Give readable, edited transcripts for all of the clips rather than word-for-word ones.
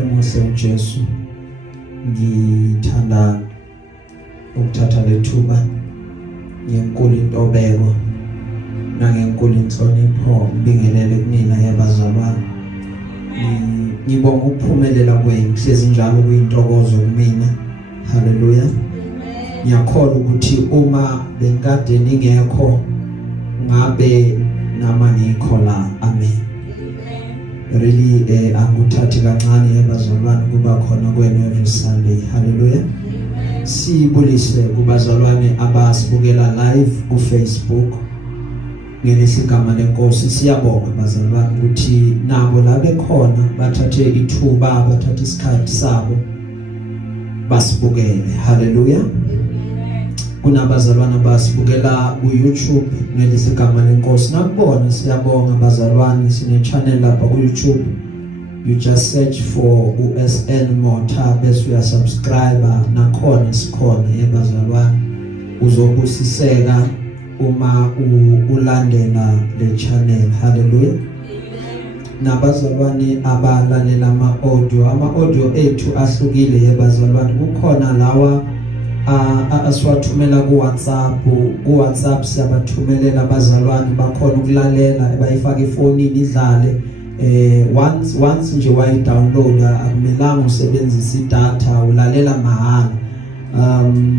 emuhle uJesu, ngithanda ukuthatha lethuba ngenkulu intobeko nangenkulu inhlonipho ngibingelele kunina yabazalwane. Ngibonga ukuphumelela kwenu hlezi njalo kuyintokozo kumina. Haleluya. Ngiyakholwa ukuthi uma benkade ningekho ngabe nama ngikho la. Amen. Really anguthathi kancane yabazalwane kuba khona kwenu every Sunday. Hallelujah. Sibulise kubazalwane abasibukela live ku Facebook. Ngelihle igama lenkosi siyabonga bazalwane ukuthi nabo la bekhona bathathe ithuba, bathathe isikhathi sabo basibukele. Hallelujah. Kunabazalwane basibukela ku YouTube ngelihle igama lenkosi. Nakubona siyabonga bazalwane, sine channel lapha ku YouTube. You just search for SN MOTHA bese uya subscribe nakhona sikhona yebazalwane. Uzobusiseka uma ulandela le channel. Hallelujah. Nabazalwane abalalela ama-audio ethu ahlukile yebazalwane. Kukhona lawa aswathumela ku WhatsApp siyabathumelela abazalwane bakhona ukulalela bayifaka efonini idlale. Once nje wayi-download akumelanga usebenzise idatha, ulalela mahala.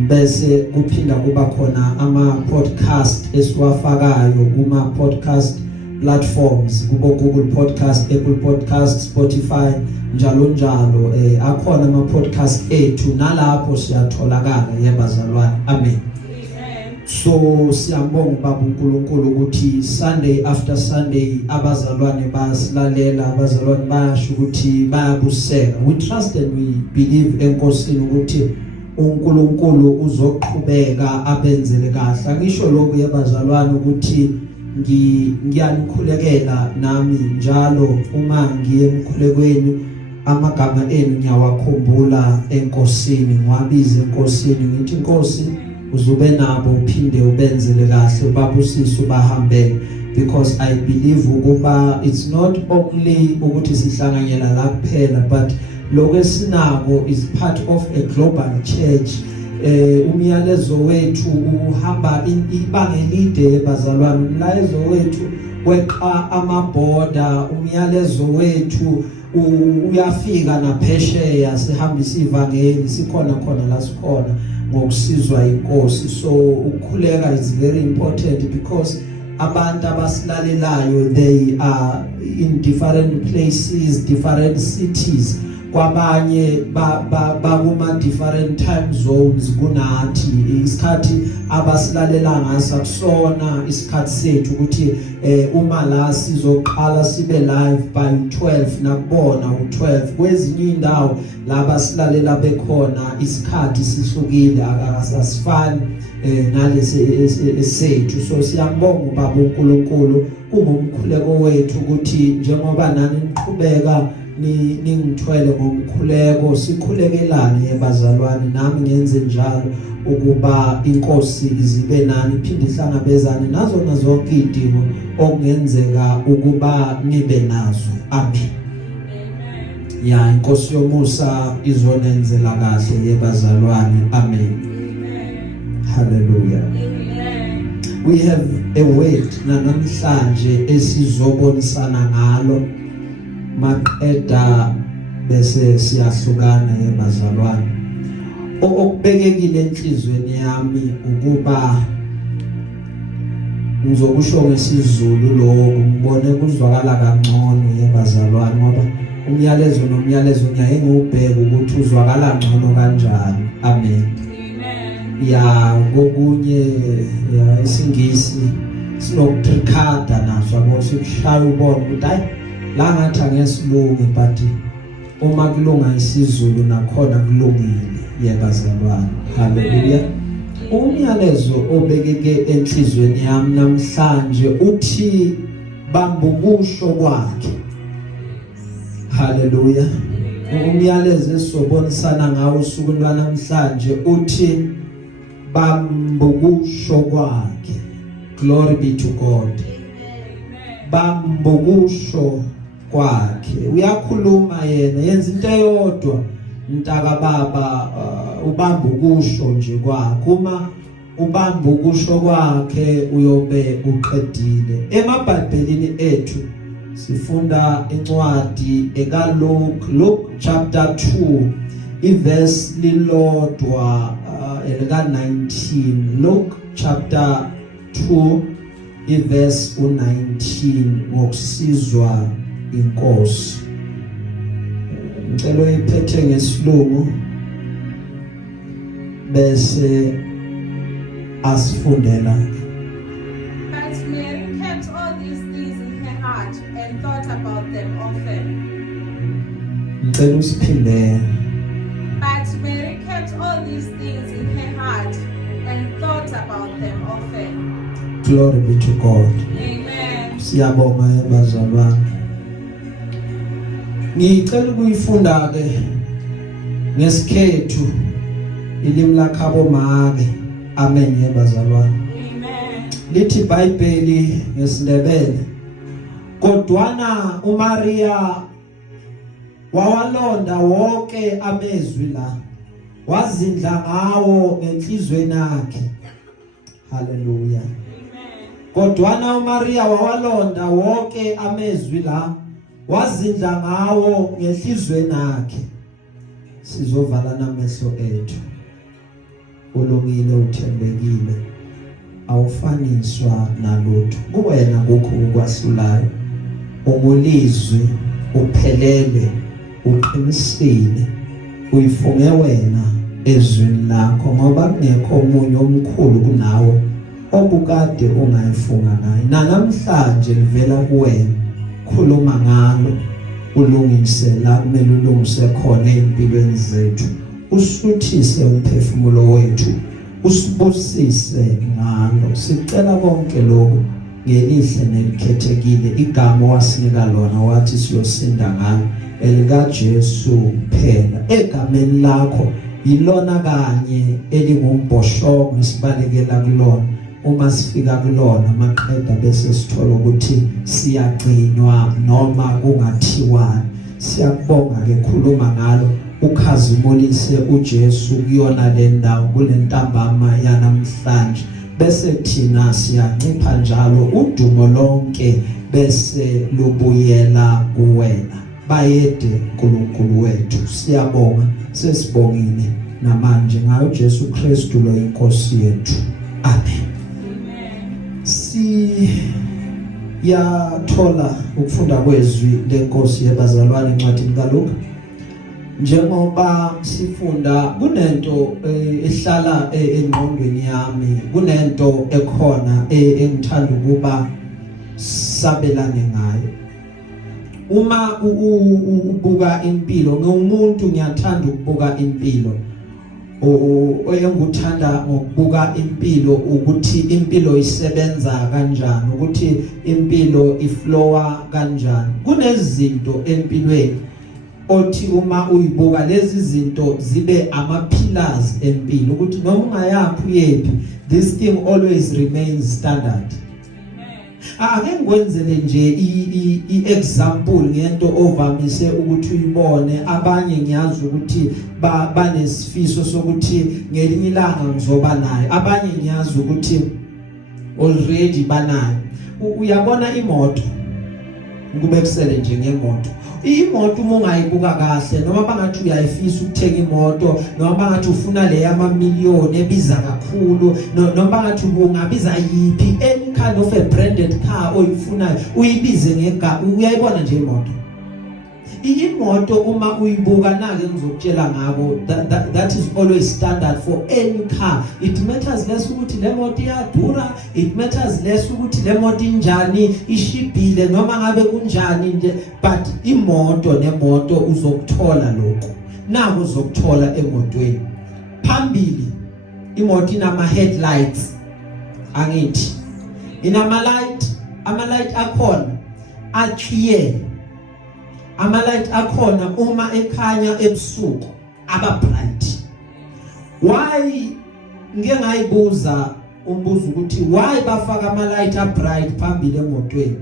Bese kuphinda kuba khona ama-podcast esiwafakayo kuma-podcast platforms kubo Google Podcast, Apple Podcast, Spotify njalo. Akhona ama-podcast ethu nalapho siyatholakala yebazalwane. Amen. So siyambonga baba uNkulunkulu ukuthi Sunday after Sunday abazalwane basilalela, abazalwane bayasho ukuthi bayabuseka. We trust and we believe enkosini ukuthi uNkulunkulu uzoqhubeka abenzele kahle. Ngisho lokho yabazalwane ukuthi ngiyanikhulekela nami njalo uma ngiye emkhulekweni amagama enu ngiyawakhumbula enkosini, ngiwabize enkosini ngithi Nkosi uzube nabo uphinde ubenzele kahle babusise ubahambele, because I believe ukuba it's not only ukuthi sihlanganyela la kuphela but lokho esinako is part of a global church. Umyalezo wethu uhamba ibanga elide bazalwane, umlayezo wethu weqa amaborder, umyalezo wethu uyafika naphesheya, sihambisa ivangeli sikhona la sikhona ngokusizwa inkosi. So ukukhuleka is very important because abantu abasilalelayo they are in different places, different cities. Kwabanye bakuma different time zones kunathi. Isikhathi abasilalela ngaso akusona isikhathi sethu ukuthi uma la sizoqala sibe live by 12 nakubona u12 kwezinye indawo la basilalela bekhona isikhathi sihlukile asifani nalesi esethu. So siyambonga baba uNkulunkulu kungumkhuleko wethu ukuthi njengoba nani niqhubeka ningithwele ngomkhuleko sikhulekelane yebazalwane, nami ngenze njalo ukuba inkosi izibe nani iphinde ihlangabezane nazo zonke idingo okungenzeka ukuba nibe nazo. Amen. Ya inkosi yomusa izonenzela kahle yebazalwane. Amen. Hallelujah. We have a word namhlanje esizobonisana ngalo maqeda bese siyahlukana yebazalwane. Okubekekile enhlizweni yami ukuba ngizokusho ngesizulu lokho ngibone kuzwakala kangcono yebazalwane, ngoba umyalezo nomyalezo ngiyaye ngiubheke ukuthi uzwakala ngcono kanjani. Amen. Ya kokunye ya isingisi sinokutrikada naso yabo sikushaya ubona ukuthi hayi la ngathi angesilungu, but uma kulunga isizulu nakhona kulungile yebazalwane. Haleluya. Umyalezo obekeke enhlizweni yami namhlanje uthi Bamb ukusho kwakhe. Haleluya. Umyalezo esizobonisana ngawo usuku lwanamhlanje uthi Bamb ukusho kwakhe. Glory be to God. Bamb ukusho kwakhe uyakhuluma yena yenza into eyodwa mntaka baba ubamba ukusho nje kwakhe uma ubamba ukusho kwakhe uyobe uqedile emabhayibhelini ethu sifunda incwadi Luke chapter 2 iverse lilodwa elika 19 Luke chapter 2 iverse 19 ngokusizwa inkosi ngicela uyiphethe ngesilungu bese asifundela. But Mary kept all these things in her heart and thought about them often. Ngicela usiphindele. But Mary kept all these things in her heart and thought about them often. Glory be to God. Amen. Siyabonga bazalwane. Ngicela ukuyifunda ke ngesikhethu ilimi lakhabo make. Amen bazalwane. Amen. Lithi iBhayibheli ngesindebele kodwana uMaria wawalonda wonke amezwi la wazindla ngawo ngenhlizweni yakhe. Hallelujah. Amen. Kodwana uMaria wawalonda wonke amezwi la wazindla ngawo ngenhlizweni yakhe. Sizovala namehlo ethu. Ulungile uthembekile awufaniswa nalutho kuwena kukho ukwasulayo ungulizwi uphelele uqinisile uyifunge wena ezwini lakho ngoba kungekho omunye omkhulu kunawe obukade ungayifunga naye namhlanje livela kuwena khuluma ngalo ulungise la kumele ulungise khona empilweni zethu usuthise umphefumulo wethu usibusise ngalo sicela konke lokho ngelihle nelikhethekile igama wasinika lona wathi siyosinda ngalo elika Jesu kuphela egameni lakho ilona kanye elingumbhoshongo esibalekela kulona uma sifika kulona maqeda bese sithola ukuthi siyagcinywa noma kungathiwani siyakubonga ke khuluma ngalo ukhazimulise uJesu kuyona le ndawo kule ntambama yanamhlanje bese thina siyancipha njalo udumo lonke bese lubuyela kuwena bayede uNkulunkulu wethu siyabonga sesibongile namanje ngayo Jesu Kristu lo inkosi yethu amen. Siyathola ukufunda kwezwi lenkosi yebazalwane encwadini kaLuka njengoba sifunda kunento ehlala engqondweni yami kunento ekhona engithanda ukuba sabelane ngayo uma ubuka impilo ngumuntu ngiyathanda ukubuka impilo oyenguthanda ngokubuka impilo ukuthi impilo isebenza kanjani ukuthi impilo iflowa kanjani kunezinto empilweni othi uma uyibuka lezi zinto zibe ama pillars empilo ukuthi noma ungayaphi uyephi this thing always remains standard. Ake ngikwenzele nje i-example ngento ovamise ukuthi uyibone abanye ngiyazi ukuthi banesifiso sokuthi ngelinye ilanga ngizoba naye abanye ngiyazi ukuthi already banayo uyabona imoto kube kusele nje ngemoto imoto uma ungayibuka kahle noma bangathi uyayifisa ukuthenga imoto noma bangathi ufuna le yamamiliyoni ebiza kakhulu noma bangathi ungabiza yipi any kind of a branded car oyifunayo uyibize ngega uyayibona nje imoto uma uyibuka nake ngizokutshela ngabo that is always standard for any car. It matters less ukuthi le moto iyadura, it matters less ukuthi le moto injani ishibhile noma ngabe kunjani nje but imoto nemoto uzokuthola lokho nako uzokuthola emotweni phambili imoto inama headlights angithi inama light ama light akhona aclear ama light akhona uma ekhanya ebusuku aba bright. Why ngeke ngayibuza umbuzo ukuthi why bafaka ama light a bright phambili emotweni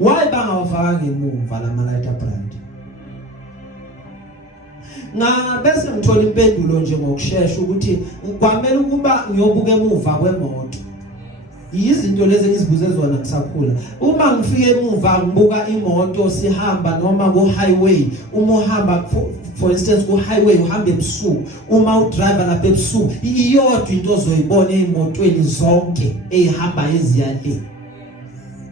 why bangawafaka ngemuva lama light bright? Na bese ngithola impendulo nje ngokusheshsha ukuthi kwamele ukuba ngiyobuka emuva kwemoto. Izinto lezi engizibuze zona kusakhula. Uma ngifike emuva ngibuka imoto sihamba noma ku highway, uma uhamba for instance ku highway uhamba ebusuku, uma udriver lapha ebusuku, iyodwa into ozoyibona emotweni zonke ehamba eziyale.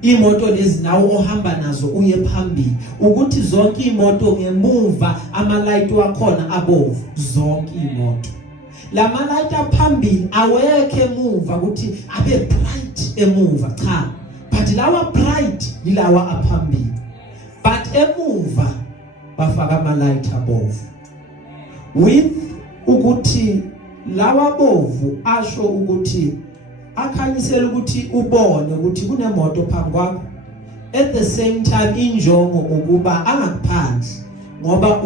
Imoto lezi nawo ohamba nazo uye phambili ukuthi zonke imoto ngemuva ama light wakhona abovu zonke imoto. Lama light aphambili awekho emuva ukuthi abe bright emuva cha, but lawa bright yilawa aphambili, but emuva bafaka ama light abovu with ukuthi lawa bovu asho ukuthi akhanyisela ukuthi ubone ukuthi kunemoto phambi kwakho. At the same time injongo ukuba angakuphandli ngoba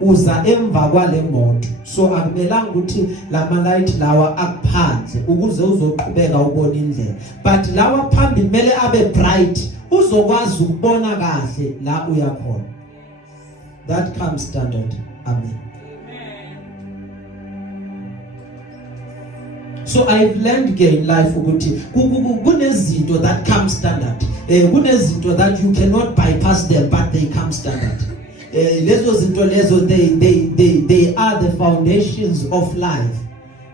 uza emva kwale moto, so akumelanga ukuthi lama light lawa akuphandle ukuze uzoqhubeka ubone indlela, but lawa phambili kumele abe bright uzokwazi ukubona kahle la uya khona. That comes standard. Amen. So I've learned in life ukuthi kunezinto that come standard. Kunezinto that you cannot bypass them, but they come standard. Lezo zinto lezo they are the foundations of life.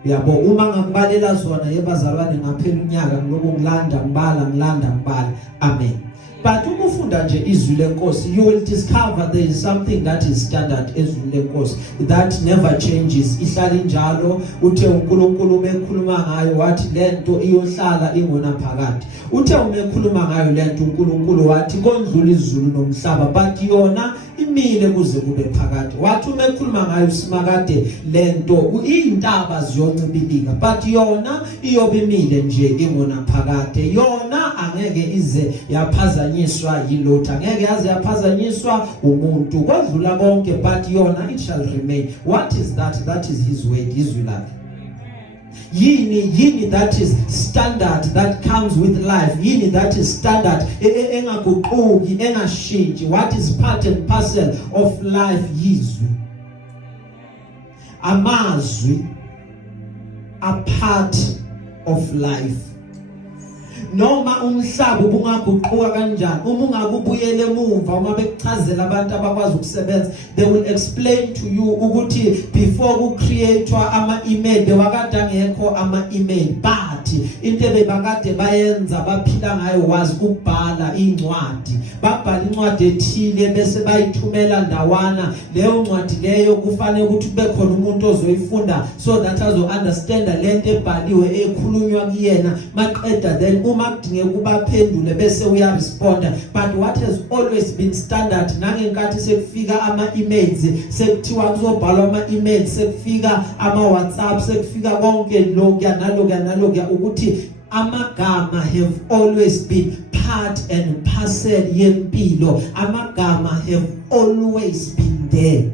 Yabo uma ngakubalela zona yebazalwane ngaphela unyaka ngiloku ngilanda. Amen. But umufunda nje izwi lenkosi, you will discover there is something that is standard ezwi lenkosi that never changes. Ihlala njalo. Uthe uNkulunkulu mekhuluma ngayo wathi lento iyohlala ingona phakade. Uthe umekhuluma ngayo lento uNkulunkulu wathi kondlula izulu nomhlaba, but yona imile kuze kube phakade. Wathi umekhuluma ngayo simakade lento izintaba ziyoncibilika, but yona iyobe imile nje ingona phakade. Yona angeke ize yaphazanyiswa yilotha, angeke yaze yaphazanyiswa umuntu kodlula konke, but yona it shall remain. What is that? That is his word, his will. Yini that is standard that comes with life. Yini that is standard engaguquki engashintshi. What is part and parcel of life? Yizwi. Amazwi are part of life. Noma umhlaba ubungaguquka kanjani, uma ungakubuyele emuva uma bekuchazela abantu abakwazi ukusebenza, they will explain to you ukuthi before ku createwa ama email bewakade angekho ama email, but into bebakade bayenza baphila ngayo wazi ukubhala incwadi. Babhala incwadi ethile bese bayithumela ndawana, leyo ncwadi leyo kufanele ukuthi kube khona umuntu ozoyifunda so that azo understand lento ebhaliwe ekhulunywa kuyena. Maqeda then uma kudinge kubaphendule bese uya responda. But what has always been standard, nangenkathi sekufika ama emails, sekuthiwa kuzobhalwa ama emails, sekufika ama WhatsApp, sekufika konke lokya nalokya ukuthi amagama have always been part and parcel yempilo. Amagama have always been there.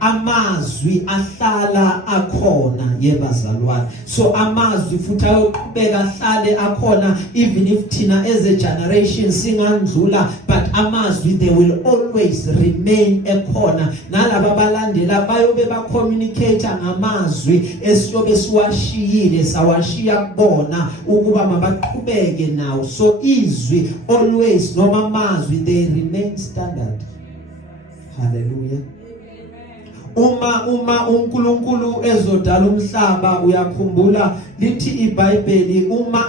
Amazwi ahlala akhona yebazalwane. So amazwi futhi ayoqhubeka ahlale akhona even if thina as a generation singandlula, but amazwi they will always remain ekhona. Nalabo abalandela bayobe ba communicate ngamazwi esiyobe siwashiyile sawashiya kubona ukuba mabaqhubeke nawo. So izwi always noma amazwi they remain standard. Hallelujah. Uma uNkulunkulu ezodala umhlaba, uyakhumbula lithi iBhayibheli uma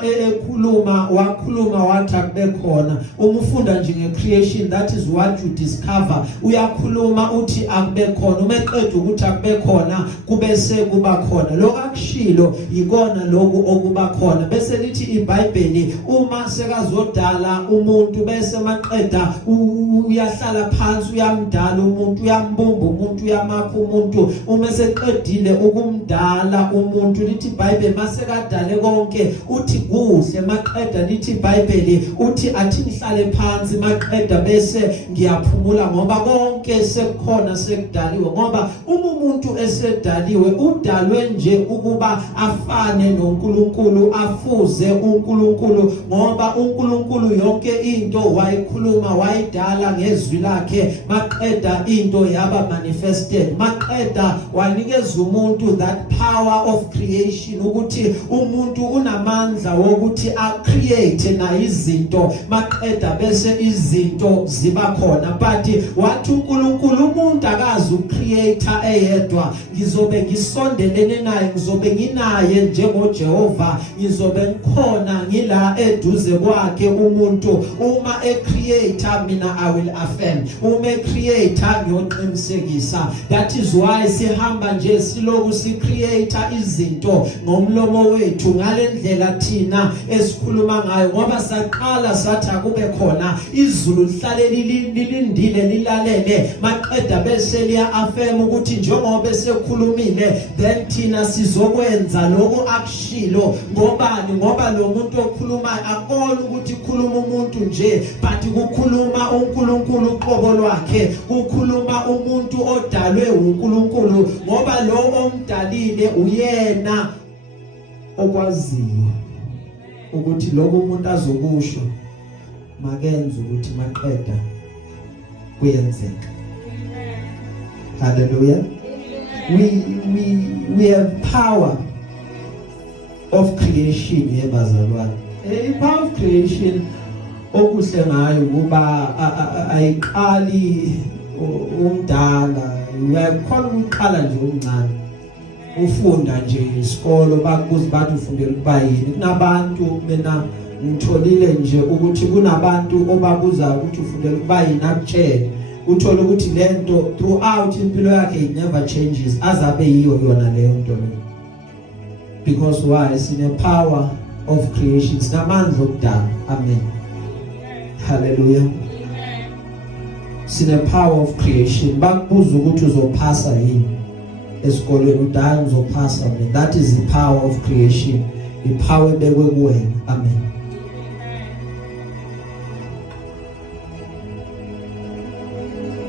wakhuluma wathi akube khona. Uma ufunda nje ngecreation, that is what you discover. Uyakhuluma uthi akube khona, uma eqeda ukuthi akube khona kubese kuba khona. Lokho akushilo yikona lokho okuba khona. Bese lithi iBhayibheli uma sekazodala umuntu bese maqeda uyahlala phansi uyamdala umuntu, uyambumba umuntu, uyamakha lapho umuntu uma seqedile ukumdala umuntu lithi iBhayibheli masekadale konke uthi kuhle maqeda lithi iBhayibheli uthi athi ngihlale phansi maqeda bese ngiyaphumula ngoba konke sekukhona sekudaliwe ngoba umuntu esedaliwe udalwe nje ukuba afane noNkulunkulu afuze uNkulunkulu ngoba uNkulunkulu yonke into wayikhuluma wayidala ngezwi lakhe maqeda into yaba manifested maqeda wanikeza umuntu that power of creation ukuthi umuntu unamandla wokuthi acreate na izinto maqeda bese izinto ziba khona but wathi uNkulunkulu umuntu akazi ucreator eyedwa ngizobe ngisondelene naye ngizobe nginaye njengoJehova ngizobe ngikhona ngila eduze kwakhe umuntu uma ecreator mina I will affirm uma ecreator ngiyoqinisekisa that is why sihamba nje siloku sicreator izinto ngomlomo wethu ngalendlela thina esikhuluma ngayo ngoba saqala sathi akube khona izulu lihlale lilindile lilalele maqeda bese liya affirm ukuthi njengoba esekhulumile then thina sizokwenza lokho akushilo ngobani ngoba lo muntu okhulumayo akona ukuthi khuluma umuntu nje but ukukhuluma uNkulunkulu uqobo lwakhe ukukhuluma umuntu odalwe uNkulunkulu ngoba lo omdalile uyena okwaziyo ukuthi lokho umuntu azokusho makenze ukuthi maqeda kuyenzeka. Hallelujah. We have power of creation yebazalwane. Power of creation okuhle ngayo kuba ayiqali umdala uyakhona ukuqala nje umncane ufunda nje isikolo bakubuza bathi ufundela ukuba yini kunabantu mina ngitholile nje ukuthi kunabantu obabuza ukuthi ufundela ukuba yini akutshela uthola ukuthi lento throughout impilo yakhe it never changes azabe yiyo yona leyo nto because why sine power of creation sinamandla okudala. Amen. Hallelujah. Sine power of creation bakubuza ukuthi uzophasa yini esikolweni udala uzophasa. That is the power of creation, the power ebekwe kuwena. Amen.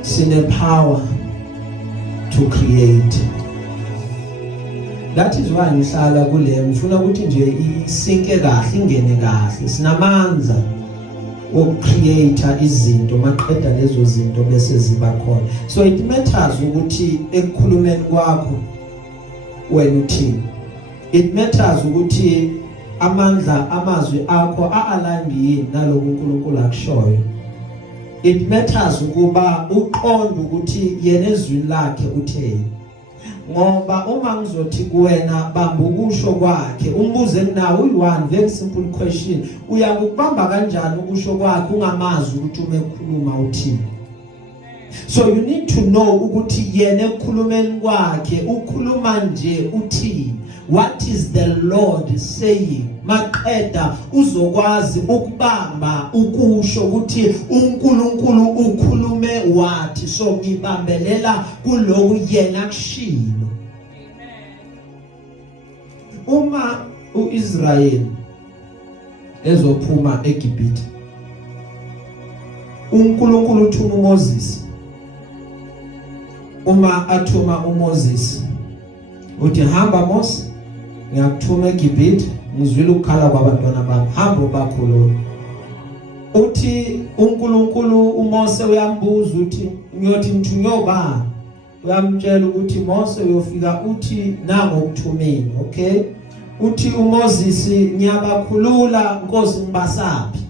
Sine power to create. That is why ngihlala kule ngifuna ukuthi nje isinke kahle ingene kahle sinamandla creator izinto maqeda lezo zinto bese ziba khona. So it matters ukuthi ekukhulumeni kwakho wena uthini. It matters ukuthi amandla amazwi akho aalign yini naloko uNkulunkulu akushoyo. It matters ukuba uqonde ukuthi yena ezwini lakhe utheni. Ngoba uma ngizothi kuwena bamba ukusho kwakhe umbuze nawe uyi-one very simple question uyakubamba kanjani ukusho kwakhe ungamazi ukuthi uma ekhuluma uthini. So you need to know ukuthi yena ekukhulumeni kwakhe ukhuluma nje uthini. What is the Lord saying? Maqeda uzokwazi ukubamba ukusho ukuthi uNkulunkulu ukhulume wathi. So ngibambelela kuloko yena kushilo. Uma uIsrayeli ezophuma eGibhithe uNkulunkulu uthuma uMoses. Uma athuma uMoses uthi hamba Moses ngiyakuthuma eGibhithe ngizwile ukukhala kwabantwana bami hamba bakhuluma. Uthi uNkulunkulu uMose uyambuza uthi ngiyothi ngithunywe ubani uyamtshela ukuthi Mose uyofika uthi nango ukuthumeni. Okay uthi uMoses ngiyabakhulula Nkosi ngibasaphi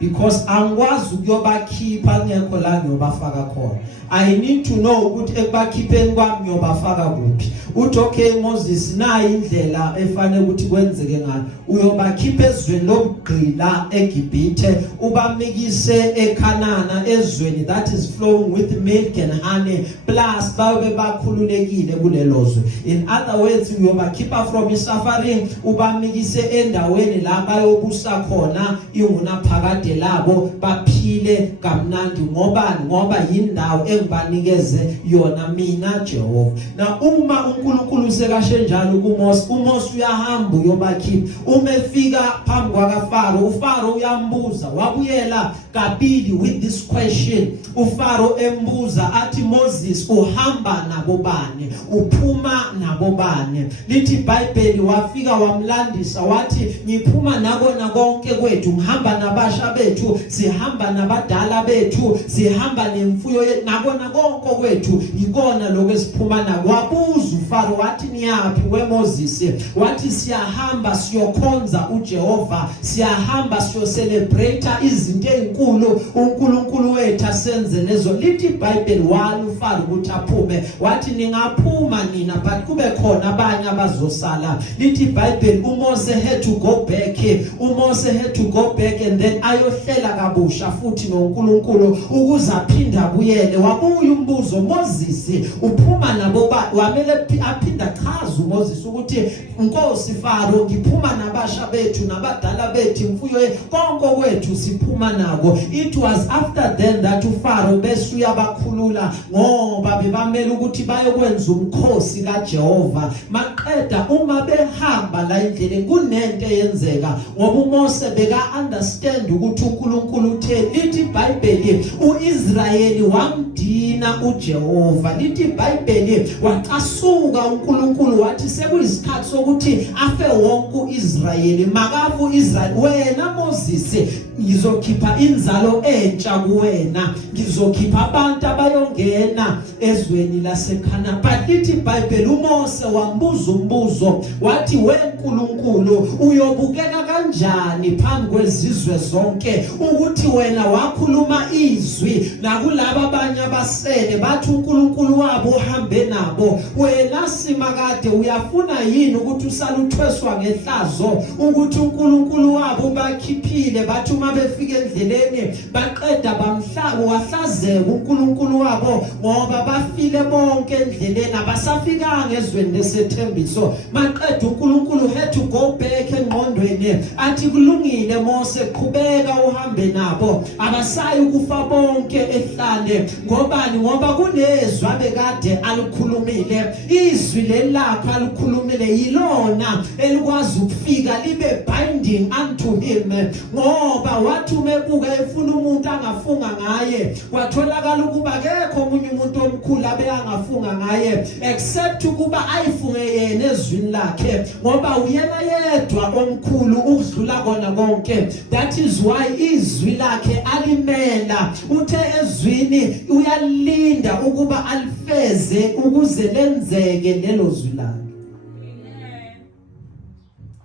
because angikwazi ukuyobakhipha ngekho la ngiyobafaka khona. I need to know ukuthi ekubakhipheni kwami ngiyobafaka kuphi. Uthi okay Moses nayi indlela efanele ukuthi kwenzeke ngayo uyobakhipha ezweni lokugqila eGibhithe ubamikise eKhanana ezweni that is flowing with milk and honey plus babe bakhululekile kulelozwe. In other words uyobakhipha from suffering ubamikise endaweni la bayobusa khona inguna phakade ekhade labo baphile kamnandi ngoba yindawo engibanikeze yona mina Jehova. Na uma uNkulunkulu sekashe njalo uMose uyahamba uyobakhipha. Uma efika phambi kwaFaro, uFaro uyambuza, wabuyela kabili with this question. uFaro embuza athi, Moses, uhamba nabo bani? Uphuma nabo bani? Lithi iBhayibheli wafika wamlandisa wathi, ngiphuma nakona konke kwethu, ngihamba nabasha bethu, sihamba nabadala bethu, sihamba nemfuyo yethu, nakona konke kwethu ikona lokho esiphuma nako. Wabuza uFaro wathi, niyaphi weMoses? Wathi, siyahamba siyokhonza uJehova, siyahamba siyocelebrate izinto ezinkulu uNkulunkulu wethu asenze lezo. Lithi iBhayibheli wala uFaro ukuthi aphume, wathi ningaphuma nina but kube khona abanye abazosala. Lithi iBhayibheli uMose had to go back, uMose had to go back and then ayohlela kabusha futhi noNkulunkulu ukuze aphinda abuyele. Wabuya umbuzo, Moses uphuma nabo wamele aphinda chaza uMoses ukuthi, Nkosi Faro, ngiphuma nabasha bethu nabadala bethu, imfuyo konke kwethu siphuma nako. It was after then that uFaro bese uyabakhulula ngoba bebamela ukuthi bayokwenza umkhosi kaJehova. Maqeda uma behamba la indleleni kunento eyenzeka ngoba uMose beka understand ukuthi uNkulunkulu utheni. Lithi iBhayibheli uIsrayeli wamdina uJehova. Lithi iBhayibheli waqasuka uNkulunkulu wathi sekuyisikhathi sokuthi afe wonke uIsrayeli, makafu uIsrayeli. Wena Moses, ngizokhipha inzalo entsha kuwena, ngizokhipha abantu abayongena ezweni laseKhanani. But lithi iBhayibheli uMose wambuza umbuzo wathi, weNkulunkulu uyobukeka kanjani phambi kwezizwe zonke ukuthi wena wakhuluma izwi nakulabo abanye abasele bathi uNkulunkulu wabo uhambe nabo? Wena simakade uyafuna yini ukuthi usaluthweswa ngehlazo ukuthi uNkulunkulu wabo bakhiphile bathi uma befika endleleni baqeda bamhlaba wahlazeka uNkulunkulu wabo ngoba bafile bonke endleleni abasafikanga ezweni lesethembiso? Maqeda uNkulunkulu had to go back engqondweni athi kulungile Mose, qhubeka uhambe nabo, abasayi ukufa bonke ehlane. Ngobani? Ngoba kunezwi abekade alikhulumile, izwi lelakho alikhulumile yilona elikwazi ukufika libe binding unto him. Ngoba wathi umebuka efuna umuntu angafunga ngaye, kwatholakala ukuba akekho omunye umuntu omkhulu abeyangafunga ngaye except ukuba ayifunge yena ezwini lakhe, ngoba uyena yedwa omkhulu ukudlula kona konke. That is why izwi lakhe alimela, uthe ezwini uyalinda ukuba alifeze ukuze lenzeke lelo zwi lakhe.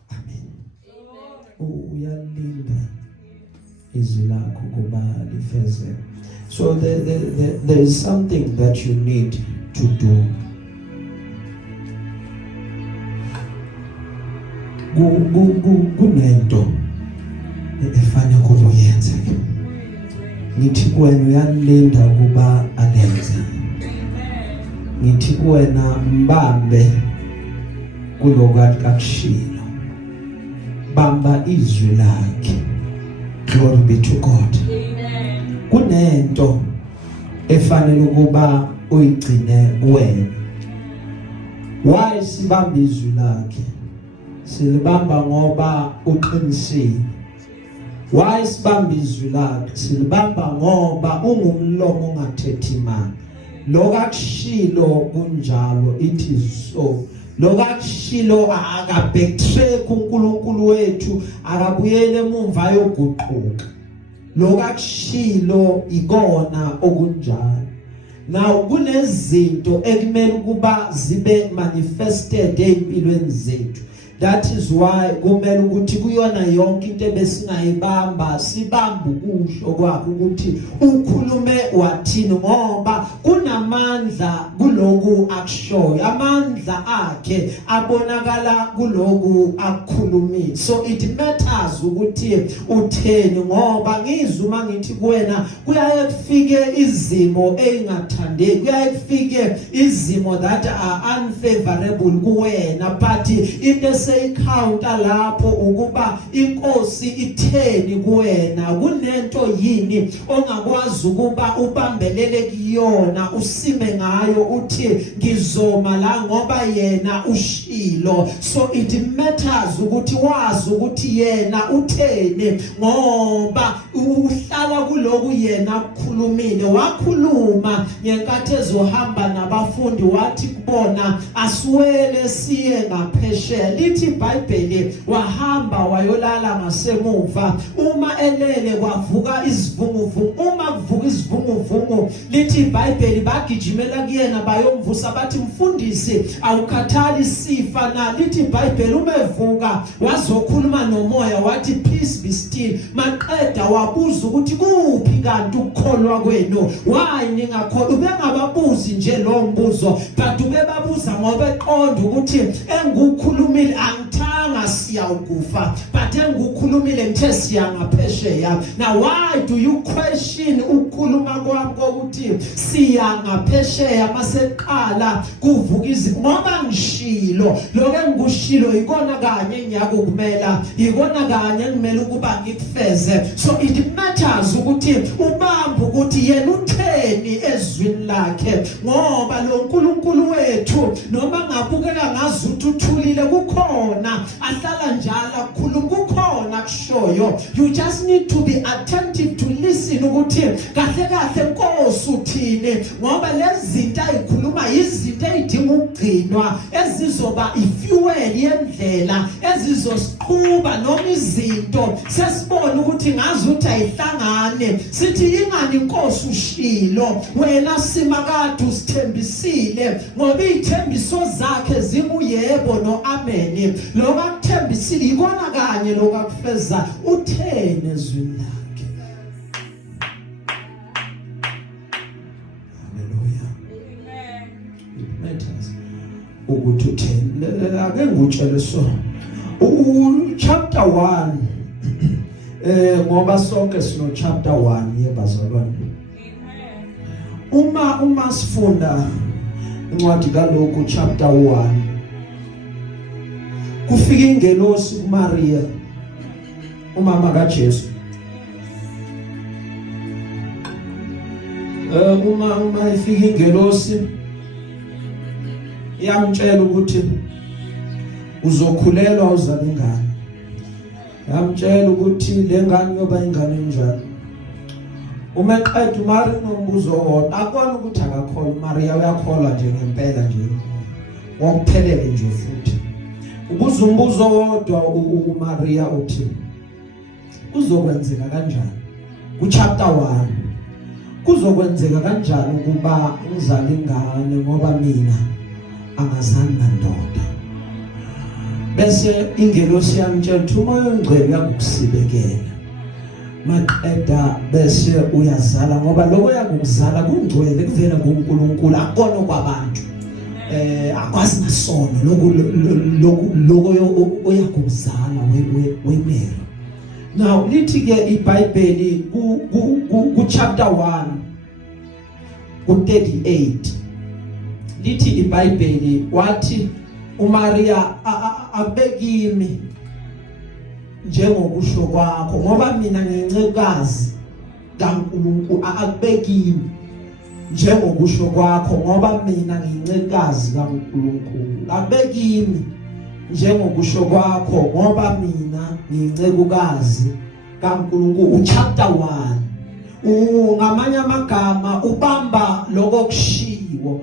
Amen. Uyalinda izwi lakho kuba lifeze. So there is something that you need to do. Kunento efana kuba uyenze. Ngithi kuwena uyalinda ukuba alenze. Ngithi kuwena mbambe kulokati kakushilo. Bamba izwi lakhe. Glory be to God. Kunento efanele ukuba uyigcine kuwena. Why sibamba izwi lakhe? Silibamba ngoba uqinisile. Why sibamba izwi lakhe? Silibamba ngoba ungumlomo ongathethi imali. Lokakushilo kunjalo, it is so. Lokakushilo akabetray uNkulunkulu wethu, akabuyele emumva yoguquka. Lokakushilo ikona okunjalo. Now kunezinto ekumele ukuba zibe manifested empilweni zethu. That is why kumele ukuthi kuyona yonke into ebesingayibamba sibambe ukusho kwakho ukuthi ukhulume wathini, ngoba kunamandla kuloku akushoyo, amandla akhe abonakala kuloku akukhulumile. So it matters ukuthi utheni, ngoba ngizuma ngithi kuwena kuyaye kufike izimo engathandeki, kuyaye kufike izimo that are unfavorable kuwena, but into seyikhawunta lapho ukuba inkosi itheni kuwena, kunento yini ongakwazi ukuba ubambelele kuyona usime ngayo uthi ngizoma la ngoba yena ushilo. So it matters ukuthi wazi ukuthi yena utheni, ngoba uhlala kuloku yena ukukhulumile. Wakhuluma ngenkathi ezohamba nabafundi wathi kubona asiwele siye ngaphesheya. Lithi iBhayibheli wahamba wayolala ngasemuva, uma elele kwavuka izivunguvungu. Uma kuvuka izivunguvungu lithi iBhayibheli bagijimela kuyena bayomvusa bathi mfundisi awukhathali sifa na. Lithi iBhayibheli umevuka wazokhuluma nomoya wathi peace be still. Maqeda wabuza ukuthi kuphi kanti ukukholwa kwenu, why ningakholwa? Ubengababuzi nje lo mbuzo, but ubebabuza ngoba eqonda ukuthi engukhulumile angithanga siya ukufa, but engukhulumile ngithe siya ngaphesheya. Now why do you question ukukhuluma kwami ukuthi siya ngaphesheya maseqala kuvuka ngoba ngishilo lokho engikushilo ikona kanye ngiyakumela, ikona kanye ngimela ukuba ngikufeze. So it matters ukuthi ubambe ukuthi yena utheni ezwini lakhe, ngoba lo nkulunkulu wethu noma ngabukeka ngazuthi uthulile kukhona ahlala njalo akukhuluma, kukhona kushoyo. You just need to be attentive to listen ukuthi kahle kahle Nkosi uthini, ngoba lezi zinto ayikhuluma izinto ezidinga ukugcinwa, ezizoba ifuel yendlela, ezizosiqhuba noma izinto sesibona ukuthi ngazuthi ayihlangane. Sithi ingani Nkosi ushilo, wena simakade usithembisile, ngoba izithembiso zakhe zinguyebo no amen. Lokho akuthembisile ikona kanye lokho akufeza uthene ezwini lakhe. Hallelujah. Amen. It matters ukuthi uthene. Ake ngutshele so chapter 1 ngoba sonke sino chapter 1 yebazalwane. Uma sifunda incwadi kaLuka chapter 1 kufika ingelosi kuMaria umama kaJesu. Uma ifika ingelosi yamtshela ukuthi uzokhulelwa uzala ingane. Yamtshela ukuthi le ngane yoba ingane enjani. Uma eqeda uMaria nombuzo wona akona ukuthi akakholwa. Maria uyakholwa nje ngempela nje ngokuphelele nje futhi. Ubuza umbuzo wodwa uMaria uthi kuzokwenzeka kanjani ku chapter 1, kuzokwenzeka kanjani ukuba ngizale ingane ngoba mina angazani nandoda. Bese ingelosi yamtshela ukuthi umoya ongcwele uyakusibekela. Maqeda bese uyazala ngoba lokho yakuzala kungcwele kuvela kuNkulunkulu akona kwabantu. Akwazi nasono lokho oyakuzala weMary. Now lithi ke iBhayibheli ku chapter 1 ku 38 lithi iBhayibheli wathi uMaria abekimi njengokusho kwakho ngoba mina ngiyincekazi kaNkulunkulu. Akubekimi njengokusho kwakho ngoba mina ngiyincekazi kaNkulunkulu. Akubekimi njengokusho kwakho ngoba mina ngiyincekukazi kaNkulunkulu. Chapter 1 ngamanye amagama ubamba lokho kushiwo.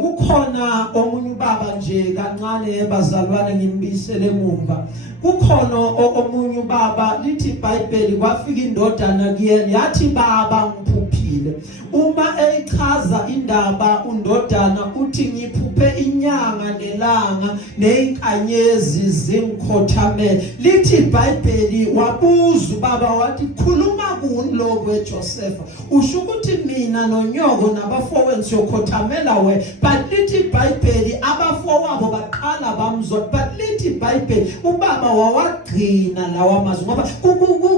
Kukhona omunye ubaba nje kancane ebazalwane ngimbisele emumva. Kukhona omunye ubaba lithi iBhayibheli kwafika indodana kuyena yathi baba ngiphuphile. Uma eyichaza indaba undodana uthi ngiphuphe inyanga nelanga nezinkanyezi zingikhothamele. Lithi iBhayibheli wabuza ubaba wathi khuluma kuni lokho eJosepha, usho ukuthi mina nonyoko nabafowenu siyokhothamela we. But lithi iBhayibheli abafowabo baqala bamzwa. But lithi iBhayibheli ubaba wawagcina lawa mazwi ngoba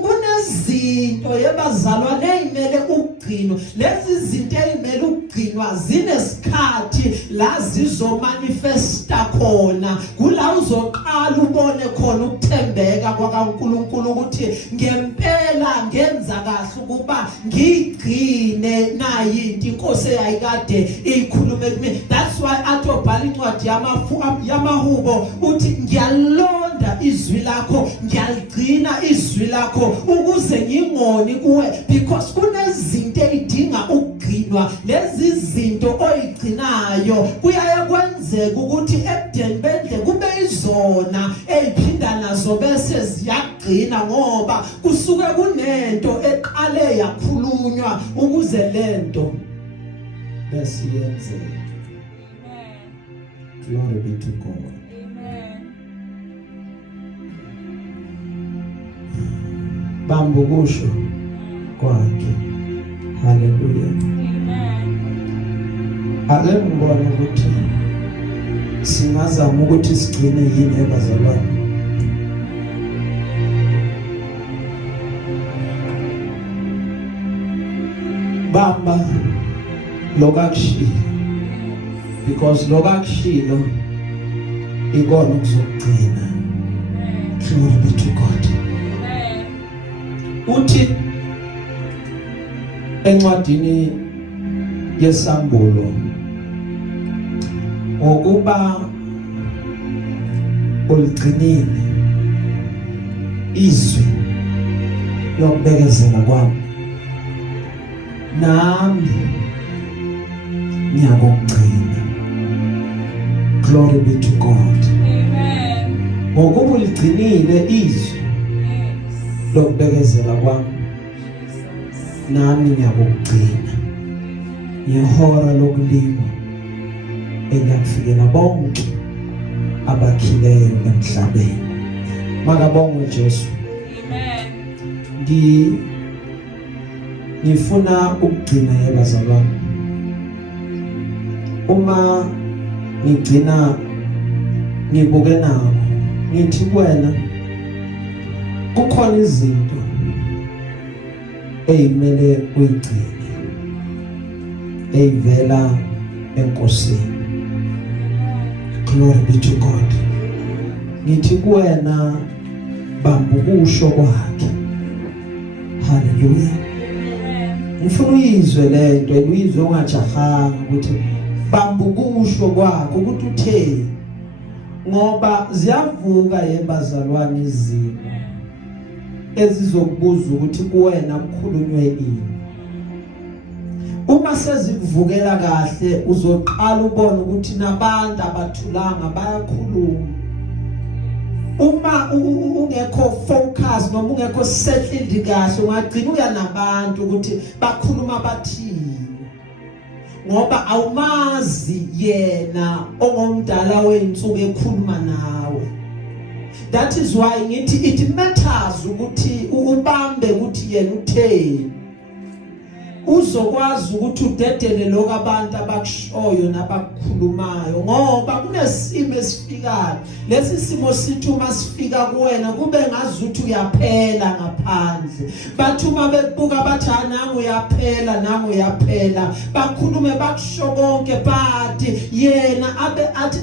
kunezinto yebazalwane ezimele ukugcinwa. Lezi zinto ezimele ukugcinwa zokugcinwa zinesikhathi la zizomanifesta khona kula uzoqala ubone khona ukuthembeka kwaNkulunkulu ukuthi ngempela ngenza kahle ukuba ngigcine nayi inkosi ayikade ikhulume kimi. That's why athi obhala incwadi yamahubo uthi ngiyalonda izwi lakho ngiyaligcina izwi lakho ukuze ngingoni kuwe, because kunezinto ezidinga ukugcinwa. Lezi zinto oyigcinayo kuyaye kwenzeka ukuthi ebudeni bendle kube izona eziphinda nazo bese ziyagcina ngoba kusuke kunento eqale yakhulunywa ukuze lento bese yenzeke. Glory be to God. Bamb ukusho kwakhe. Hallelujah. Ake ngibone ukuthi singazama ukuthi sigcine yini ebazalwane. Bamba lokakushilo, because lokakushilo ikona ukuzogcina. Glory be to God. Uthi encwadini yesambulo ngokuba uligcinile izwi lokubekezela kwami, nami ngiyakugcina. Glory be to God. Amen. Ngokuba uligcinile izwi lokubekezela kwami, nami ngiyakugcina. Yehora lokulima elakufikela bonke abakhileyo emhlabeni. Makabongwe Jesu. Amen. Ngifuna ukugcina yebazalwane. Uma ngigcina ngibuke nabo ngithi kuwena kukhona izinto eyimele uyigcine eyivela enkosini. Glory be to God. Ngithi kuwena bamba ukusho kwakhe. Hallelujah. Ngifuna uyizwe lento, uyizwe ungajahanga ukuthi bamba ukusho kwakhe ukuthi uthe, ngoba ziyavuka yebazalwane izimo ezizokubuza ukuthi kuwena kukhulunywe ini. Uma sezikuvukela kahle uzoqala ubone ukuthi nabantu abathulanga bayakhuluma. Uma ungekho focus noma ungekho settled kahle ungagcina uya nabantu ukuthi bakhuluma bathini, ngoba awumazi yena ongomdala weinsuku ekhuluma nawe. That is why ngithi it matters ukuthi ubambe ukuthi yena utheni, uzokwazi ukuthi udedele lokho abantu abakushoyo nabakukhulumayo, ngoba kunesimo esifikayo. Lesi simo sithi uma sifika kuwena kube ngazuthi uyaphela ngaphandle. Bathi uma bebuka bathi nangu uyaphela, nangu uyaphela, bakhulume bakusho konke, bathi yena abe athi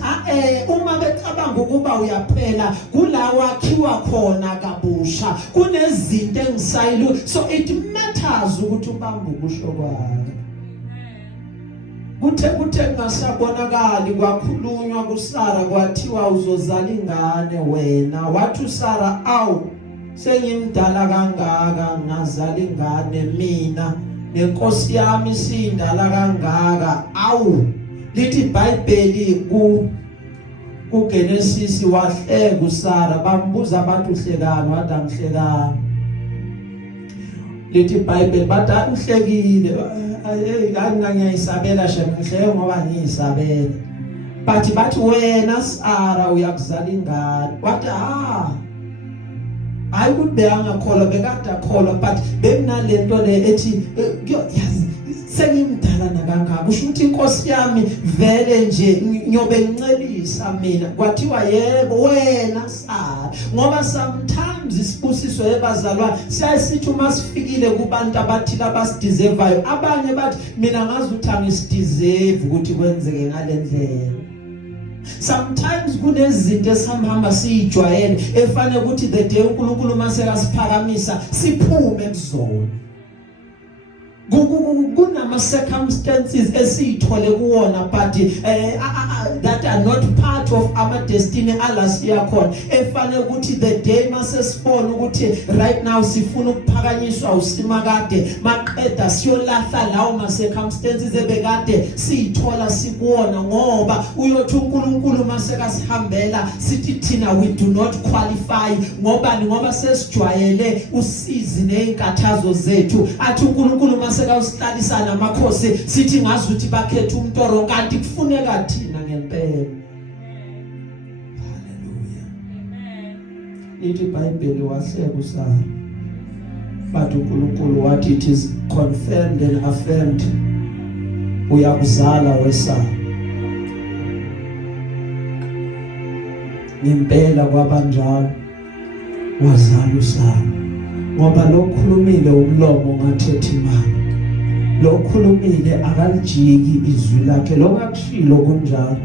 uma becabanga ukuba uyaphela kula wakhiwa khona kabusha, kunezinto engisayilu. So it matters ukuthi ubambe ukusho kwakhe. Kuthe ngasabonakali kwakhulunywa kuSara kwathiwa uzozala ingane wena. Wathi uSara, awu sengimdala kangaka ngazala ingane mina, nenkosi yami sindala kangaka. Awu lithi iBhayibheli kuGenesis wahleka uSara, bambuza abantu uhlekani, wathi angihlekanga. Lithi iBhayibheli bathi uhlekile, ngiyayisabela shemhle ngoba ngiyisabela. Bathi wena Sara uyakuzala ingane. Wathi hayi ukuthi bengakholwa bekade akholwa, but bekunalento le ethi sengimdala nakangaka kusho ukuthi inkosi yami vele nje ngiyobe ngincelisa mina kwathiwa yebo wena sa ngoba sometimes isibusiso ebazalwa siyasithi uma sifikile kubantu abathi abasideservayo abanye bathi mina ngazi ukuthi angisideserve ukuthi kwenzeke ngalendlela. Sometimes kunezinto esihamba siyijwayele efanele ukuthi the day uNkulunkulu maseka siphakamisa siphume kuzona. Kunama circumstances esithole kuona but that are not part of our destiny alasiya khona efanele ukuthi the day mase sifona ukuthi right now sifuna ukuphakanyiswa usimakade maqeda siyolahla lawo ma circumstances ebekade sithola sikuona ngoba uyothi uNkulunkulu maseka sihambela sithi thina we do not qualify ngoba sesijwayele usizi nezinkathazo zethu athi uNkulunkulu maseka usihlalisana amakhosi sithi ngazi ukuthi bakhetha umntoro kanti kufuneka thina ngempela. Hallelujah. Ithi iBhayibheli wahleka usana but uNkulunkulu wathi it is confirmed and affirmed uyakuzala wesana ngempela kwabanjalo wazala usana ngoba lokhulumile umlomo ungathetha imali lokhulumile akalijiki izwi lakhe lokakushilo kunjalo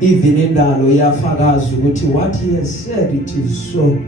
even indalo yafakaza ukuthi what he has said it is so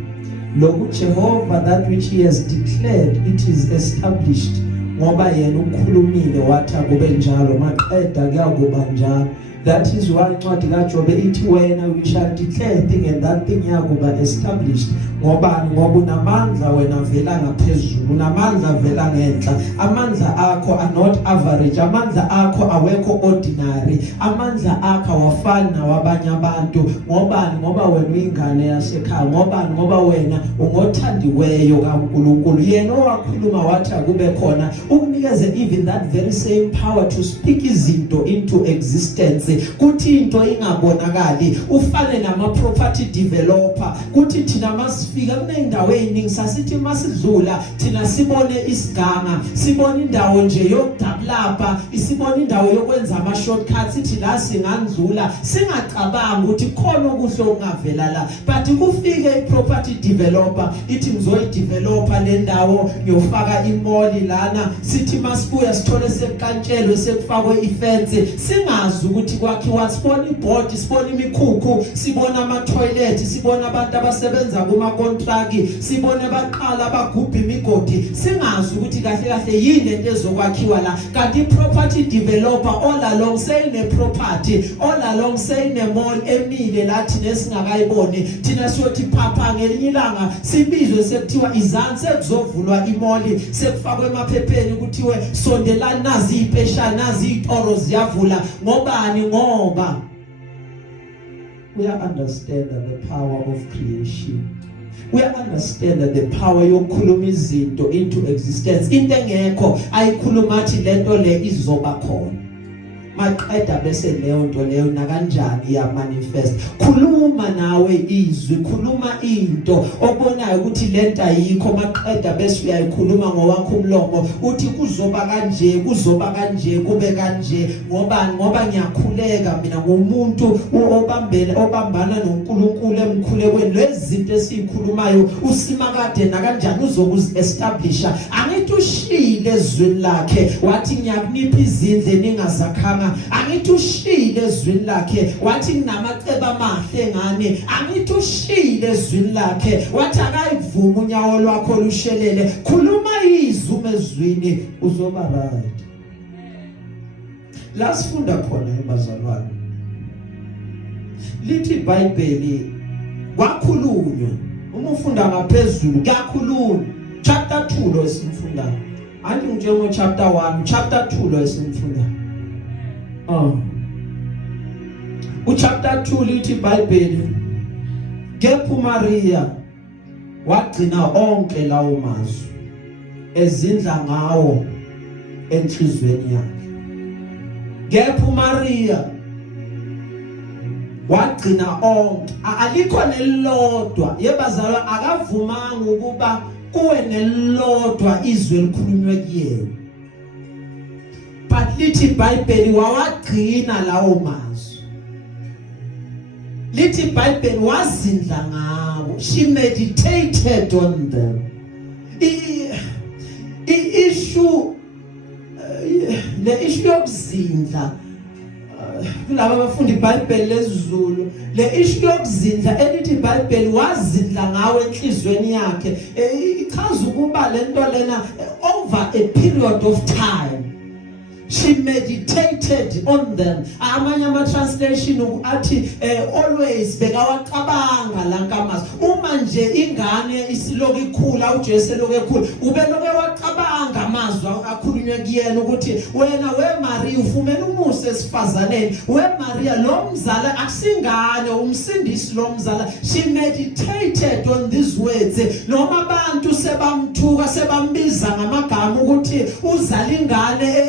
loku Jehovah that which he has declared it is established ngoba yena ukhulumile wathi akube njalo maqeda kuyakuba njalo. That is why incwadi kaJobe ithi wena we shall declare thing and that thing yakuba established ngoba unamandla wena vela ngaphezulu unamandla vela ngenhla amandla akho are not average amandla akho awekho ordinary amandla akho awafani nawabanye abantu ngoba wena uyingane yasekhaya ngoba wena ungothandiweyo kaNkulunkulu yena owakhuluma wathi akube khona ukunikeze even that very same power to speak izinto into existence kuthi into ingabonakali ufane nama property developer kuthi thina masifika kunendawo eziningi sasithi masidlula thina sibone isiganga sibone indawo nje yokudevelopa isibone indawo yokwenza ama shortcuts ithi la singandlula singacabanga ukuthi khona okuhle okungavela la but kufike iproperty developer ithi ngizoyidevelopa le ndawo ngiyofaka imall lana sithi masibuya sithole sekukantshelwe sekufakwe ifence singazi ukuthi kwakhiwa sibona iboard sibona imikhukhu sibona ama toilet sibona abantu abasebenza kuma contract sibona abaqala abagubha imigodi singazi ukuthi kahle yini into ezokwakhiwa la kanti property developer all along sayine property all along sayine mall emile lathi nesingakayiboni thina siyothi phapha ngelinye ilanga sibizwe sekuthiwa izansi ekuzovulwa imall sekufakwe emaphepheni kuthiwe sondelani nazi ipesha nazi izitoro ziyavula ngobani ngoba we understand the power of creation. We understand that the power yokukhuluma izinto into existence into engekho ayikhuluma athi lento le izoba khona maqeda bese leyo nto leyo na kanjani ya manifest khuluma nawe izwi khuluma into obonayo ukuthi lento ayikho maqeda bese uyayikhuluma ngowakho umlomo uthi kuzoba kanje kube kanje ngoba ngiyakhuleka mina ngomuntu obambana noNkulunkulu emkhulekweni lezi zinto esikhulumayo usimakade na kanjani uzokuestablisha angithi ushile ezweni lakhe wathi ngiyakunipha izindle ningazakhanga angithi ushile ezweni lakhe wathi nginamacebo amahle ngane angithi ushile ezweni lakhe wathi akayivuma unyawo lwakho lushelele khuluma izwi ezwini uzoba right. Lasifunda khona ebazalwane lithi iBhayibheli kwakhulunywa uma ufunda ngaphezulu kuyakhulunywa chapter 2 lo esimfundayo anti njengo chapter 1 chapter 2 lo esimfundayo chapter 2 lithi iBhayibheli kepha uMaria wagcina onke lawo mazwi ezindla ngawo enhlizweni yakhe kepha uMaria wagcina onke alikho nelilodwa yebazalwa akavumanga ukuba kuwe nelilodwa izwi elikhulunywe kuyena but lithi iBhayibheli wawagcina lawo mazwi. Lithi iBhayibheli wazindla ngawo. She meditated on them. Issue le issue yokuzindla kulabo abafunda iBhayibheli lesiZulu, le issue yokuzindla elithi iBhayibheli wazindla ngawe enhlizweni yakhe ichaza ukuba lento lena over a period of time she meditated on them. Amanye ama translation athi always bekawacabanga lankamas. Uma nje ingane isiloku ikhula, uJesu loku ekhula, ubeloke wacabanga amazwi akhulunywe kuyena ukuthi wena weMaria ufumene umusa esifazaneni, weMaria lo mzala akusingane umsindisi lo mzala. She meditated on these words. Noma abantu sebamthuka sebambiza ngamagama ukuthi uzala ingane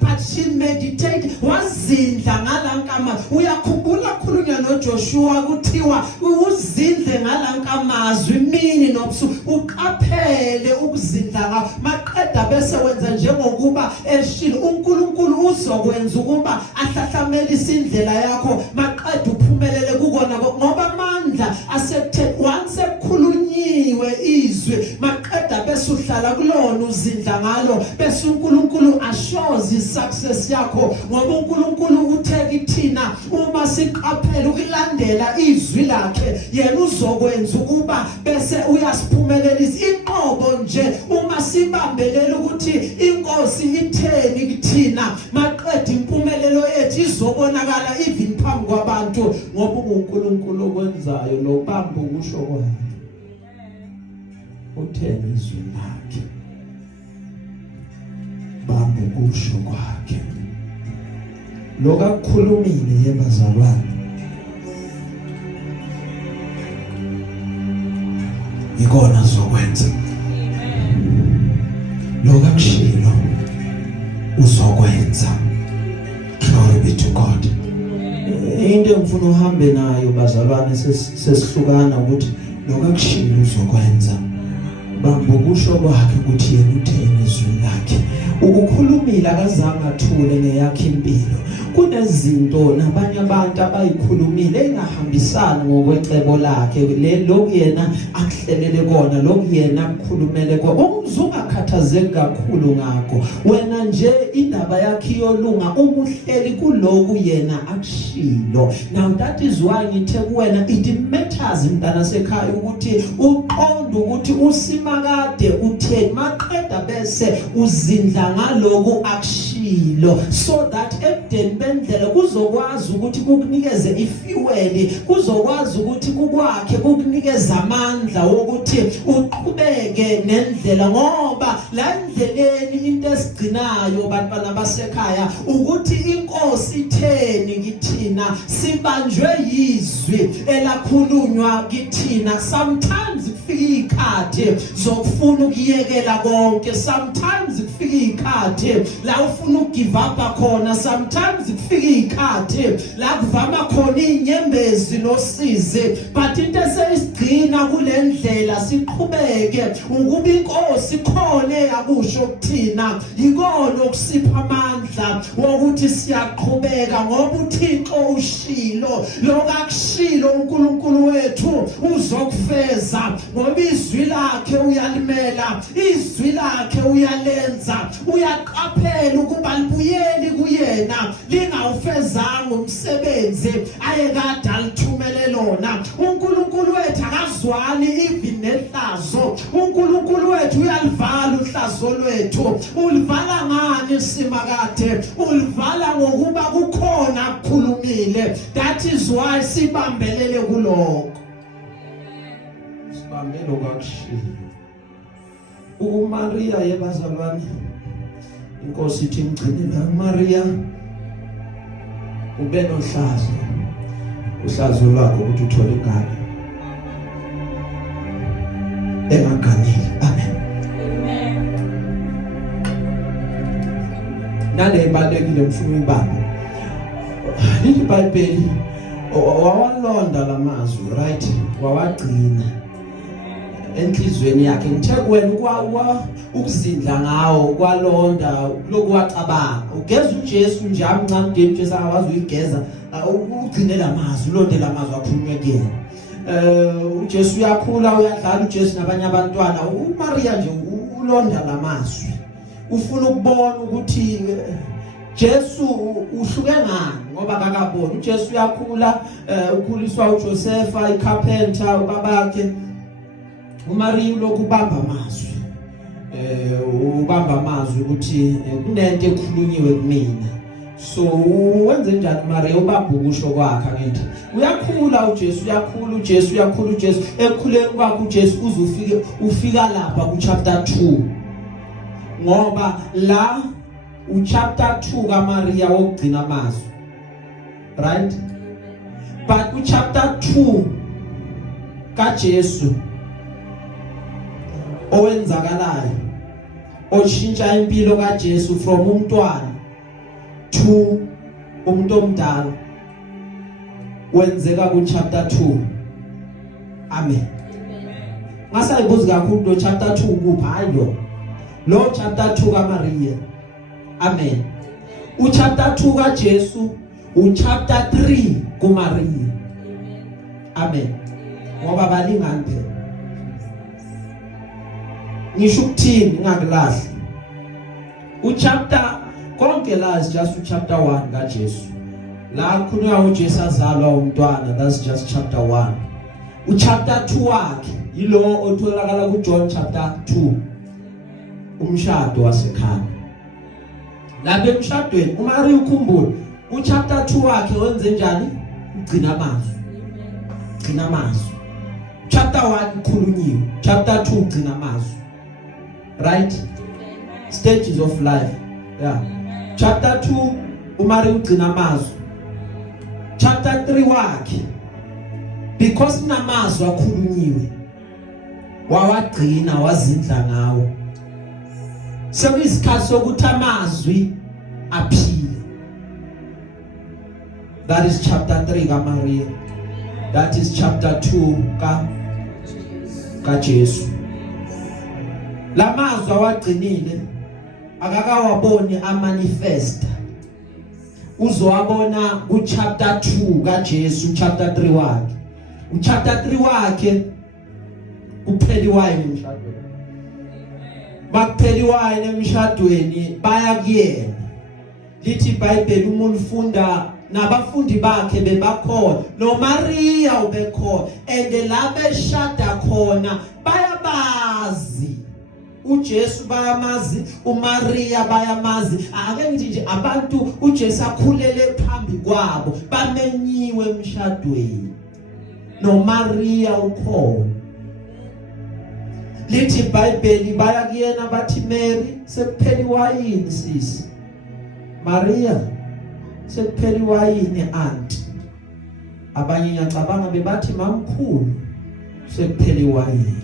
but she meditated, wazindla ngalankama. Uyakhumbula khulunywa noJoshua kuthiwa uzindle ngalankamazwi imini nobusuku, uqaphele ukuzindla maqeda bese wenza njengokuba eshilo uNkulunkulu uzokwenza ukuba ahlahlamele isindlela yakho maqeda uphumelele kukona ngoba amandla asethe once ekhulunyiwe izwi maqeda bese uhlala kulona uzindla ngalo bese uNkulunkulu shows success yakho ngoba uNkulunkulu utheke thina uma siqaphela ukulandela izwi lakhe yena uzokwenza ukuba bese uyasiphumelelisa inqobo nje uma sibambelela ukuthi inkosi itheni kuthina maqeda impumelelo yethu izobonakala even phambi kwabantu ngoba uNkulunkulu okwenzayo lo Bamb ukusho kwakhe utheni izwi lakhe Bamb ukusho kwakhe lokakhulumile yebazalwane ikona zokwenza lokakushilo uzokwenza. Glory be to God. Into engifuna uhambe nayo bazalwane sesihlukana ukuthi lokakushilo uzokwenza. Bamb ukusho kwakhe ukuthi yena utheni izwi lakhe. Ukukhulumile akazange athule ngeyakhe impilo. Kunezinto nabanye abantu abayikhulumile engahambisani ngokwecebo lakhe lokhu yena akuhlelele kona, lokhu yena akukhulumele kona. Ungakhathazeki kakhulu ngakho. Wena nje indaba yakhe yolunga umuhleli kuloko yena akushilo. Now that is why ngithe kuwena it matters mntana sekhaya ukuthi uqonde ukuthi usimakade utheni maqeda bese uzindla ngaloko akushilo so that ebudeni bendlela kuzokwazi ukuthi kukunikeze ifuel, kuzokwazi ukuthi kukwakhe kukunikeza amandla wokuthi uqhubeke nendlela ngoba la ndleleni into esigcinayo bantwana basekhaya ukuthi inkosi itheni kithina sibanjwe yizwi elakhulunywa kithina. Sometimes kufika ikhathi zokufuna ukuyekela konke, sometimes kufika ikhathi la ufuna ugive up khona, sometimes kufika ikhathi la kuvama khona inyembezi nosizi, but into esesigcina kule ndlela siqhubeke ukuba inkosi khona yakusho kuthina yikona okusipha amandla wokuthi siyaqhubeka ngoba uThixo ushilo lokakushilo uNkulunkulu wethu uzokufeza ngoba izwi lakhe uyalimela, izwi lakhe uyalenza, uyaqaphela ukuba libuyeli kuyena lingawufezanga umsebenzi ayekade alithumele lona. uNkulunkulu wethu akazwani even nehlazo. uNkulunkulu wethu uyalivala uhlazo lwethu. Ulivala ngani simakade? Ulivala ngokuba kukhona akukhulumile. That is why sibambelele kuloko. Sibambelo kakushilo. uMaria yebazalwane inkosi ithi ngigcinile uMaria ube nohlazo, uhlazo lwakho ukuthi uthole ingane engaganile. Amen. Nale ibalekile mfuna ibamba lithi iBhayibheli wawalonda lamazwi right, wawagcina enhlizweni yakhe ngithe wena ukuzindla ngawo kwalonda lokuwacabanga ugeza uJesu nje amncane Jesu akwazi uyigeza ugcine lamazwi ulonde lamazwi akhulunywe kuyena uJesu uyakhula uyadlala uJesu nabanye abantwana uMaria nje ulonda lamazwi ufuna ukubona ukuthi Jesu uhluke ngani ngoba akakaboni uJesu uyakhula ukhuliswa uJosepha icarpenter ubabakhe uMaria lokhu ubamba amazwi ubamba amazwi ukuthi kunento ekhulunyiwe kumina so wenze njani Maria ubamba ukusho kwakhe ngithi uyakhula uJesu uyakhula uJesu uyakhula uJesu ekukhuleni kwakhe uJesu ufika lapha ku chapter 2 ngoba la chapter 2 kaMaria wokugcina amazwi right but ku chapter 2 kaJesu owenzakalayo oshintsha impilo kaJesu from umntwana to umuntu omdala wenzeka ku chapter 2 amen ngasayibuza kakhulu lo chapter 2 kuphi hayo lo chapter 2 kaMaria amen chapter 2 kaJesu chapter 3 kuMaria amen ngoba balingani phela ngisho ukuthini ngakulahla chapter konke la is just chapter 1 kaJesu la kukhulunywa uJesu azalwa umntwana that's just chapter 1 chapter 2 wakhe yilo otholakala kuJohn chapter 2 umshado wasekhaya lapha emshadweni uMaria ukhumbula chapter 2 wakhe wenze njani ugcina amazwi chapter 1 ikhulunyiwe chapter 2 ugcina amazwi right stages of life yeah chapter 2 uMaria ugcina amazwi chapter 3 wakhe because namazwi akhulunyiwe wawagcina wazindla ngawo sekuyisikhathi sokuthi amazwi aphile that is chapter 3 kaMaria that is chapter 2 kaJesu lamazwi awagcinile akakawaboni amanifesta uzowabona chapter 2 kaJesu chapter 3 wakhe chapter 3 wakhe kupheliwayo emshadweni bakupheliwayo emshadweni baya kuyena lithi iBhayibheli umuntu ufunda nabafundi bakhe bebakhona noMaria ubekhona and la beshada khona bayabazi uJesu bayamazi uMaria bayamazi ake ngithi nje abantu uJesu akhulele phambi kwabo bamenyiwe emshadweni noMaria ukhona lithi iBhayibheli baya kuyena bathi Mary sekupheliwa yini sisi Maria sekupheliwa yini aunt abanye ngiyacabanga bebathi mamkhulu sekupheliwa yini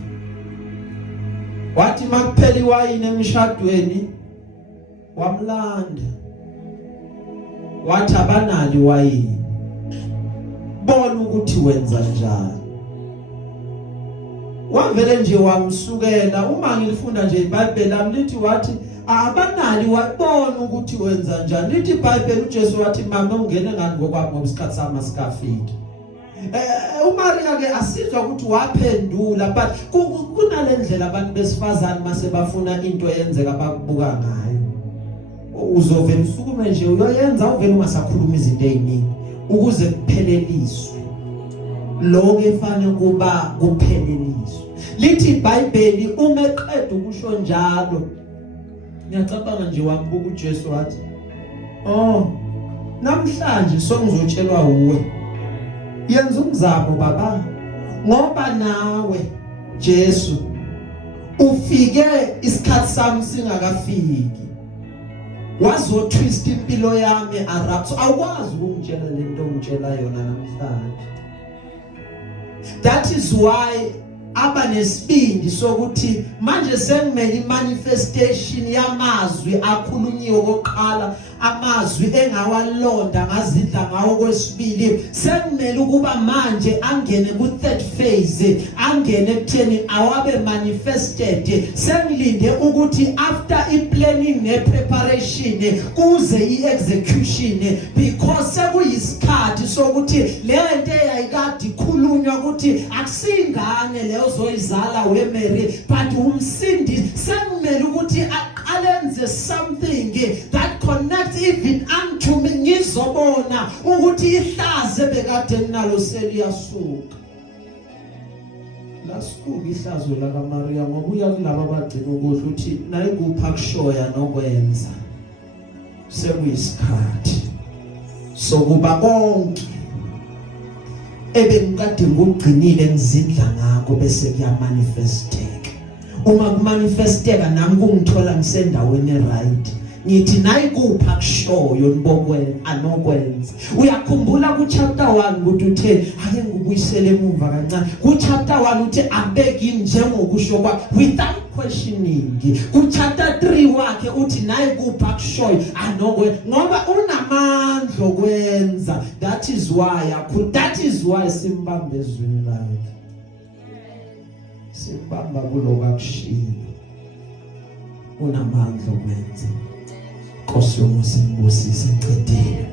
wathi makupheliwa yini emshadweni wamlanda wathi abanali wayini bona ukuthi wenza njani wavele nje wamsukela uma ngilifunda nje iBhayibheli lami lithi wathi abanali wabona ukuthi wenza njani lithi iBhayibheli uJesu wathi mama ungene ngani ngokwami ngoba isikhathi sami sikafiki uMaria ke asizwa ukuthi waphendula but kunalendlela abantu besifazane mase bafuna into yenzeka bakubuka ngayo uzovela usukume nje uyoyenza uvela ungasakhuluma izinto eziningi ukuze kupheleliswe lokho efanele kuba kupheleliswe lithi iBhayibheli uma eqeda ukusho njalo ngiyacabanga nje wambuka uJesu wathi namhlanje songizotshelwa uwe yenza umzamo baba ngoba nawe Jesu ufike isikhathi sami singakafiki wazotwist impilo yami arapso awukwazi ukungitshela lento ongitshela yona namhlanje that is why aba nesibindi sokuthi manje sengimele imanifestation yamazwi akhulunyiwe oqala, amazwi engawalonda ngazidla ngawo kwesibili, sengimele ukuba manje angene ku third phase, angene ekutheni awabe manifested. Sengilinde ukuthi after i-planning ne-preparation kuze i-execution, because sekuyisikhathi sokuthi le nto eyayikade ikhulunywa ukuthi akusingane leyo zoyizala weMary, but umsindi sengimele ukuthi aqalenze something that connects even unto me, ngizobona ukuthi ihlaze bekade nalo seliyasuka. Lasuka ihlazo lakaMaria ngobuya kulabo abagcina ukudla uthi naye kupha kushoya nokwenza sekuyisikhathi sokuba konke ebengikade ngugcinile ngizidla ngakho bese kuyamanifesteka. Uma kumanifesteka nami kungithola ngisendaweni right, ngithi nayi kupha kushoyo nibokwenza anokwenza. Uyakhumbula ku chapter 1 ukuthi uthe ake ngikubuyisele emuva kancane. Ku chapter 1 uthi abeki njengokusho kwa without questioning. Ku chapter 3 wakhe uthi nayi kupha kushoyo anokwenza ngoba unamandla okwenza. That is why simbambe ezweni lakhe, simbamba kulo kakushiya, unamandla okwenza. Nkosi yomsembusise ngicedile.